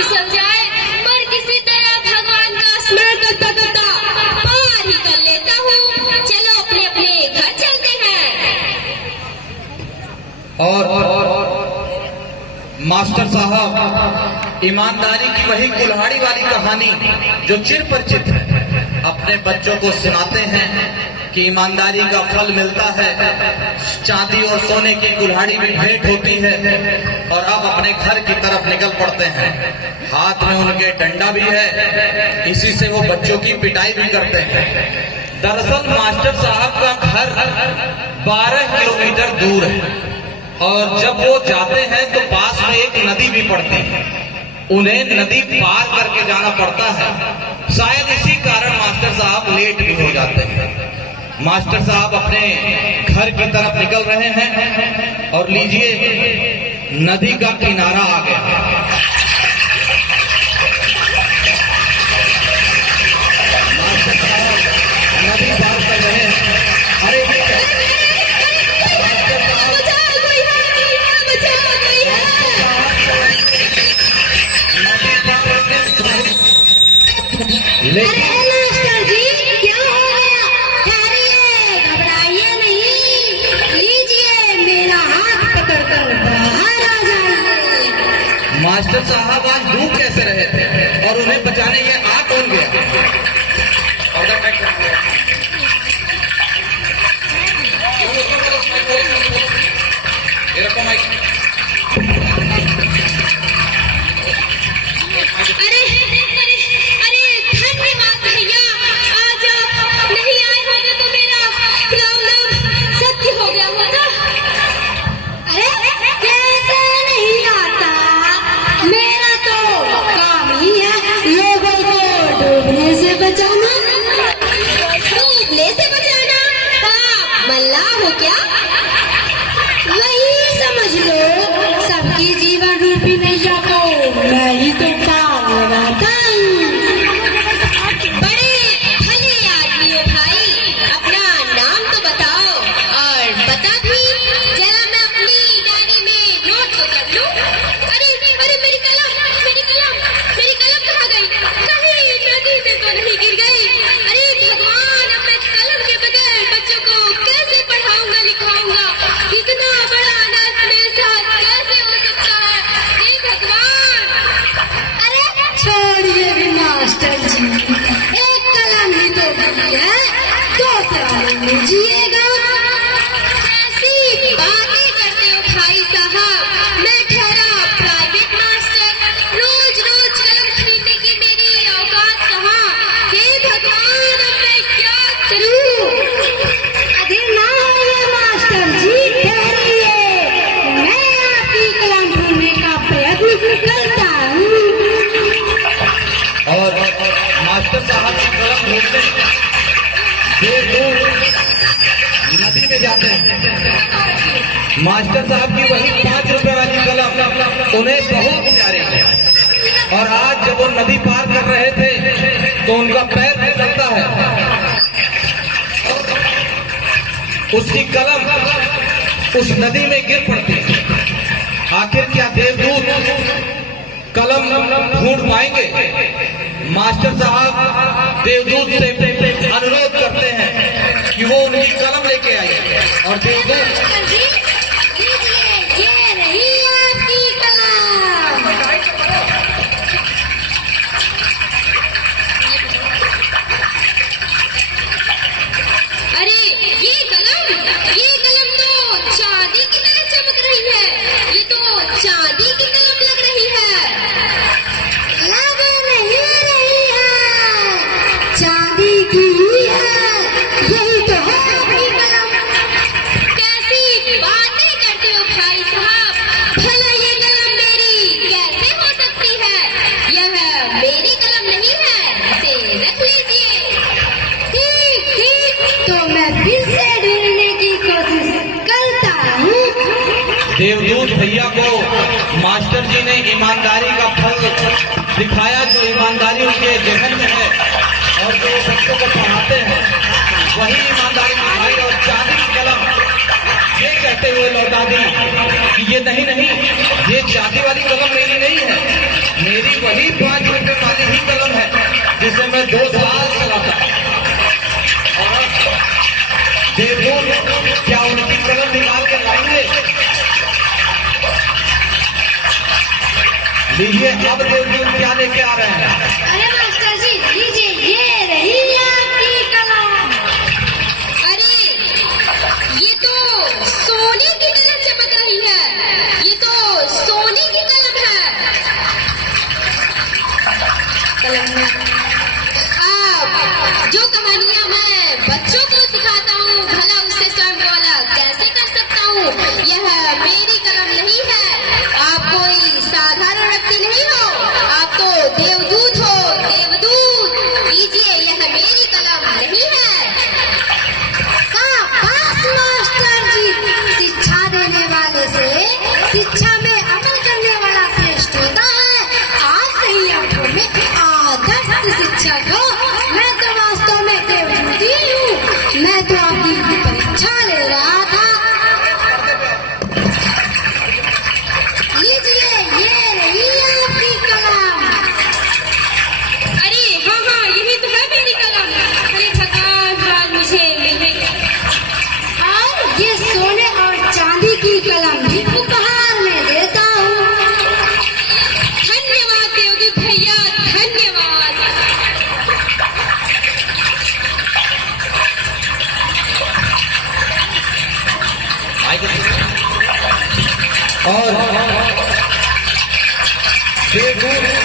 फिसल जाए, पर किसी तरह भगवान का स्मरण करता करता पार ही कर लेता हूँ। चलो अपने अपने घर चलते हैं। और मास्टर साहब ईमानदारी की वही कुल्हाड़ी वाली कहानी जो चिर परिचित है, अपने बच्चों को सुनाते हैं कि ईमानदारी का फल मिलता है, चांदी और सोने की कुल्हाड़ी भी भेंट होती है। और अब अपने घर की तरफ निकल पड़ते हैं। हाथ में उनके डंडा भी है, इसी से वो बच्चों की पिटाई भी करते हैं। दरअसल मास्टर साहब का घर 12 किलोमीटर दूर है और जब वो जाते हैं तो पास में एक नदी भी पड़ती है, उन्हें नदी पार करके जाना पड़ता है। शायद इसी कारण मास्टर साहब लेट भी हो जाते हैं। मास्टर साहब अपने घर की तरफ निकल रहे हैं और लीजिए नदी का किनारा आ गया। मास्टर साहब नदी पार कर रहे हैं। अरे लेकिन मास्टर जी क्या हो गया? ठहरिए, घबराइए नहीं, लीजिए मेरा हाथ पकड़कर बाहर आ जाइए। मास्टर साहब आज डूब कैसे रहे थे और उन्हें बचाने ये आ कौन गया? अरे अरे धन्यवाद भैया, आज आप नहीं आए होते तो मेरा प्रोग्राम सत्य हो गया होता। अरे कैसे नहीं आता, मेरा तो काम ही है लोगों को डूबने से बचाना। डूबने से बचाना? आप मल्लाह हो क्या? वही समझ लो, सबकी जीवन रूपी नैया को मैं ही तो पार लगाता हूँ। बड़े भले आदमी हो भाई, अपना नाम तो बताओ और बता भी, जरा मैं अपनी डायरी में नोट तो कर लूं। अरे अरे मेरी कलम कहाँ गई? कहीं नदी में तो नहीं गिर गई? अरे भगवान, अब मैं कलम के बगैर बच्चों को कैसे पढ़ाऊंगा लिखाऊंगा? इतना बड़ा अनाथ मेरे साथ कैसे हो सकता है? हे भगवान! अरे छोड़िए भी मास्टर जी, एक कलम ही तो बची है, दूसरा लीजिएगा। ऐसी बातें करते हो भाई साहब, मैं ठहरा प्राइवेट मास्टर, रोज रोज कलम खरीदने की मेरी औकात कहाँ? हे भगवान, अब मैं क्या करूं? अरे ना ये मास्टर जी, ठहरिए, मैं आपकी कलम ढूंढने का प्रयत्न करता हूँ। और मास्टर साहब की कलम ढूंढने देर दूर नदी में जाते हैं। मास्टर साहब की वही 5 रुपए वाली कलम उन्हें बहुत प्यारी है और आज जब वो नदी पार कर रहे थे तो उनका पैर फिसलता है, उसकी कलम उस नदी में गिर पड़ती है। आखिर क्या देवदूत कलम ढूंढ पाएंगे? मास्टर साहब देवदूत से अनुरोध करते हैं कि वो उनकी कलम लेके आए और देवदूत ये रही आपकी कलम। अरे ये कलम तो चांदी की तरह चमक रही है। ये तो चांदी की कलम लग रही है। लग नहीं रही है, चांदी की ही है। यही तो है आपकी कलम। कैसी बातें करते हो भाई साहब, भला ये कलम मेरी कैसे हो सकती है? यह मेरी कलम नहीं है, इसे रख लीजिए। ठीक, तो मैं फिर से ढूंढने की कोशिश करता हूँ। देवदूत भैया को मास्टर जी ने ईमानदारी का फल दिखाया, जो ईमानदारी उनके जहन में है और जो बच्चों को पढ़ाते हैं वही ईमानदारी दिखाई। और चांदी की कलम ये कहते हुए लौटा दी कि ये नहीं, ये चांदी वाली कलम मेरी नहीं है, मेरी वही लीजिए, अब देवदूत क्या लेके आ रहे हैं? अरे मास्टर जी लीजिए, ये रही आपकी कलम। अरे ये तो सोने की तरह चमक रही है, ये तो सोने की कलम है। कलम में अब जो कहानियां मैं बच्चों को सिखाता हूँ, भला उससे स्वयं को अलग कैसे कर सकता हूँ। यह मेरी कलम नहीं है, आप कोई साधारण व्यक्ति नहीं हो, आप तो देवदूत हो, देवदूत। लीजिए, यह मेरी कलम नहीं है। शाबाश मास्टर जी, शिक्षा देने वाले से शिक्षा में अमल करने वाला श्रेष्ठ होता है। आज सही अर्थों में आदर्श शिक्षक हो। मैं तो वास्तव में देवदूत ही हूँ, मैं तो आपकी परीक्षा ले रहा था। लीजिए, ये रही आपकी कलम। अरे हाँ हाँ, यही तो है मेरी कलम। अरे भगवान, आज मुझे मिल गई। और ये सोने और चांदी की कलम भी उपहार में देता हूँ। धन्यवाद देवदूत भैया, धन्यवाद। और देवदूत